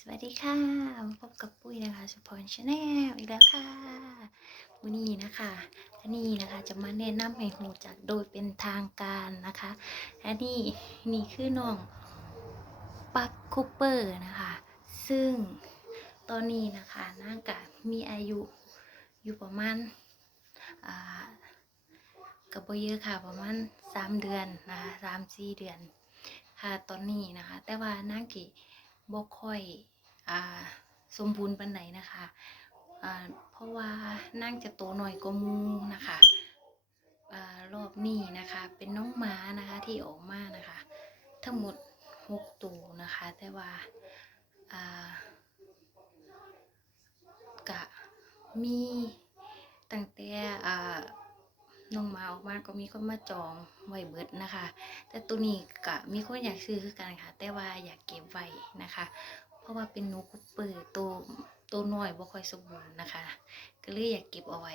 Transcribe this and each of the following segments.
สวัสดีค่ะมาพบกับปุ้ยนะคะสุพรชาแนลอีกแล้วค่ะ วันนี้นะคะอันนี้นะคะจะมาแนะนำให้หูจักโดยเป็นทางการนะคะอันนี้นี่คือน้องปักคูเปอร์นะคะ ซึ่งตอนนี้นะคะน่างกะมีอายุอยู่ประมาณอ่ากับเยอะค่ะประมาณสามเดือนนะคะสามสี่เดือนค่ะตอนนี้นะคะ แต่ว่านางกิ บ่ค่อยอ่าสมบูรณ์ปานไหนนะคะอ่าเพราะว่านางจะโตหน่อยกว่าหมูนะคะอ่ารอบนี้นะคะ เป็นน้องหมานะคะที่ออกมานะคะ ทั้งหมดหกตัวนะคะ แต่ว่าอ่ากะมีตั้งแต่อ่า น้องหมาออกมาก็มีคนมาจองไว้เบิดนะคะ แต่ตัวนี้ก็มีคนอยากซื้อคือกันค่ะ แต่ว่าอยากเก็บไว้นะคะ เพราะว่าเป็นนกคุปเปอร์ตัวตัวน้อยบ่ค่อยสมบูรณ์นะคะ ก็เลยอยากเก็บเอาไว้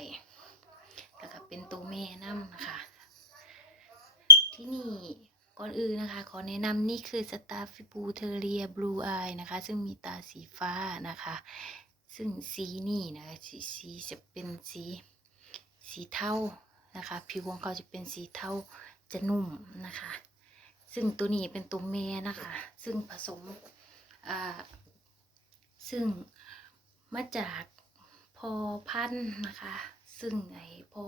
แล้วก็เป็นตัวแม่น้ำนะคะ ที่นี่ก่อนอื่นนะคะ ขอแนะนำนี่คือสตาร์ฟิบูเทเรียบลูอายนะคะ ซึ่งมีตาสีฟ้านะคะ ซึ่งสีนี่นะคะสีสีจะเป็นสีสีเทา นะคะ ผิวของเขาจะเป็นสีเทาจะนุ่มนะคะ ซึ่งตัวนี้เป็นตัวแม่นะคะ ซึ่งผสมอ่าซึ่งมาจากพอพันธุ์นะคะ ซึ่งไอพอ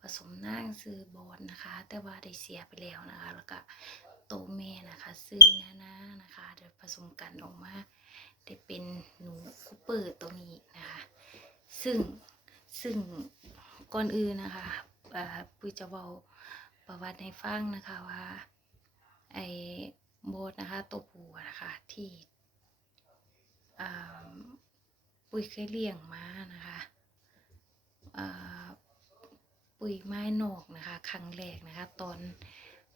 ผสมนางซื้อบอลนะคะ แต่ว่าได้เสียไปแล้วนะคะ แล้วก็ตัวแม่นะคะ ซื้อนานานะคะเดี๋ยวผสมกันออกมาได้เป็นหนูคูเปอร์ตัวนี้นะคะ ซึ่งซึ่งก่อนอื่นนะคะ ปุ้ยจะเว้าประวัติให้ฟังนะคะว่าไอ้โบสนะคะตัวผู้อะนะคะที่ปุ้ยเคยเลี้ยงมานะคะปุ้ยไม้นอกนะคะครั้งแรกนะคะตอน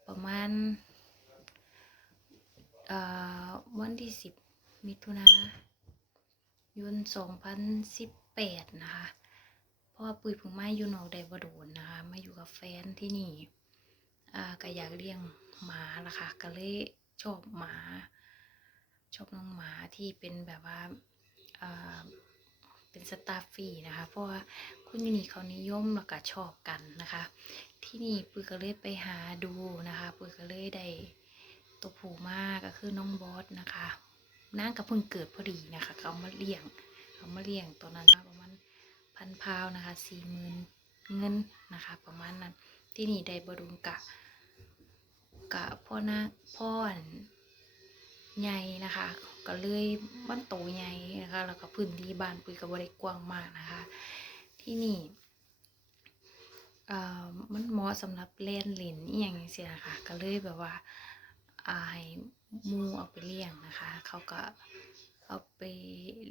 ประมาณวันที่สิบมิถุนายนสองพันสิบแปดนะคะ เพราะว่าปุ้ยเพิ่งมาอยู่นอกได้บ่โดนนะคะ มาอยู่กับแฟนที่นี่อ่าก็อยากเลี้ยงหมาละค่ะก็เลยชอบหมา ชอบน้องหมาที่เป็นแบบว่าอ่าเป็นสตาร์ฟี่นะคะ เพราะว่าคนอยู่นี่เขานิยมแล้วก็ชอบกันนะคะ ที่นี่ปุ้ยก็เลยไปหาดูนะคะปุ้ยก็เลยได้ตัวผูมากก็คือน้องบอสนะคะนางก็เพิ่งเกิดพอดีนะคะเขามาเลี้ยงเขามาเลี้ยงตอนนั้นประ พันพาวนะคะสี่หมื่นเงินนะคะ ประมาณนั้นที่นี่ได้บรุงกะกะพ่อนะพ่อนใหญ่นะคะ ก็เลยบ้านโตใหญ่นะคะแล้วก็พื้นที่บ้านปุยกับบริกว้างมากนะคะ ที่นี่มันเหมาะสำหรับเล่นเล่นอย่างเสียนะคะก็เลยแบบว่าอาให้มูเอาไปเลี้ยงนะคะ เขาก็เอาไป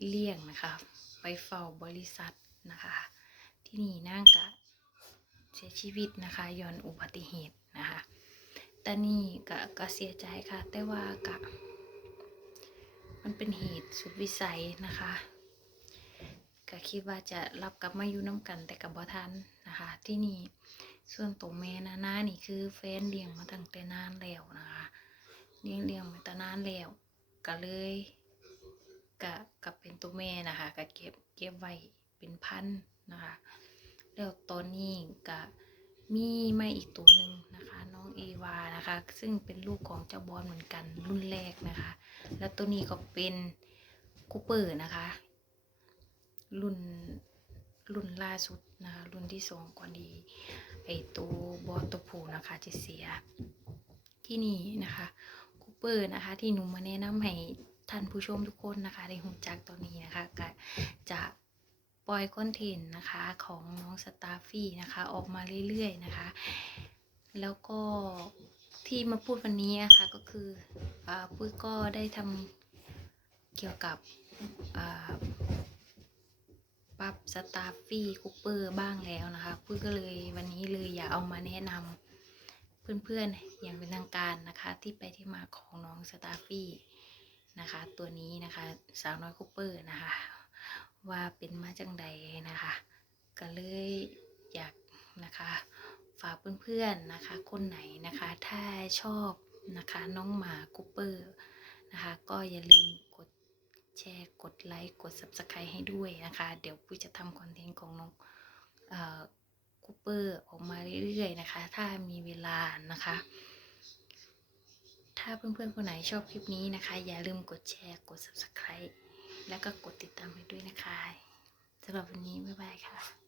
เลี้ยงนะคะ ไปเฝ้าบริษัท นะคะ ที่นี่นั่งกะเสียชีวิตนะคะย้อนอุบัติเหตุนะคะแต่นี่ก็ก็เสียใจค่ะ แต่ว่าก็มันเป็นเหตุสุดวิสัยนะคะก็คิดว่าจะรับกลับมาอยู่น้ำกันแต่กับบ่ทันนะคะ ที่นี่ส่วนตัวแม่นะนานี่คือแฟนเลี้ยงมาตั้งแต่นานแล้วนะคะเลี้ยงเลี้ยงมาตั้งนานแล้วก็เลยก็ก็เป็นตัวแม่นะคะก็เก็บเก็บไว้ เป็นพันนะคะ แล้วตอนนี้ก็มีมาอีกตัวหนึ่งนะคะ น้องเอวานะคะ ซึ่งเป็นลูกของเจ้าบอลเหมือนกันรุ่นแรกนะคะ แล้วตัวนี้ก็เป็นคูเปอร์นะคะ รุ่นรุ่นล่าสุดนะคะ รุ่นที่สองก่อนดีไอตัวบอลตัวผู้นะคะจะเสียที่นี่นะคะคูเปอร์นะคะ ที่หนูมาแนะนำให้ท่านผู้ชมทุกคนนะคะได้หูจักตอนนี้นะคะก็จะ ปล่อยคอนเทนต์นะคะของน้องสตาร์ฟี่นะคะออกมาเรื่อยๆนะคะ แล้วก็ที่มาพูดวันนี้นะคะก็คืออปุ้ยก็ได้ทำเกี่ยวกับปรับสตาร์ฟี่คูเปอร์บ้างแล้วนะคะปุ้ยก็เลยวันนี้เลยอยากเอามาแนะนำเพื่อนๆอย่างเป็นทางการนะคะ ที่ไปที่มาของน้องสตาร์ฟี่นะคะ ตัวนี้นะคะสาวน้อยคูเปอร์นะคะ ว่าเป็นมาจังใดนะคะ ก็เลยอยากนะคะฝากเพื่อนๆนะคะ คนไหนนะคะ ถ้าชอบนะคะน้องหมาคูเปอร์นะคะ ก็อย่าลืมกดแชร์กดไลค์กด Subscribe ให้ด้วยนะคะ เดี๋ยวปุ้ยจะทำคอนเทนต์ของน้องคูเปอร์ออกมาเรื่อยๆนะคะ ถ้ามีเวลานะคะ ถ้าเพื่อนๆคนไหนชอบคลิปนี้นะคะ อย่าลืมกดแชร์กด Subscribe แล้วก็กดติดตามให้ด้วยนะคะสำหรับวันนี้บ๊ายบายค่ะ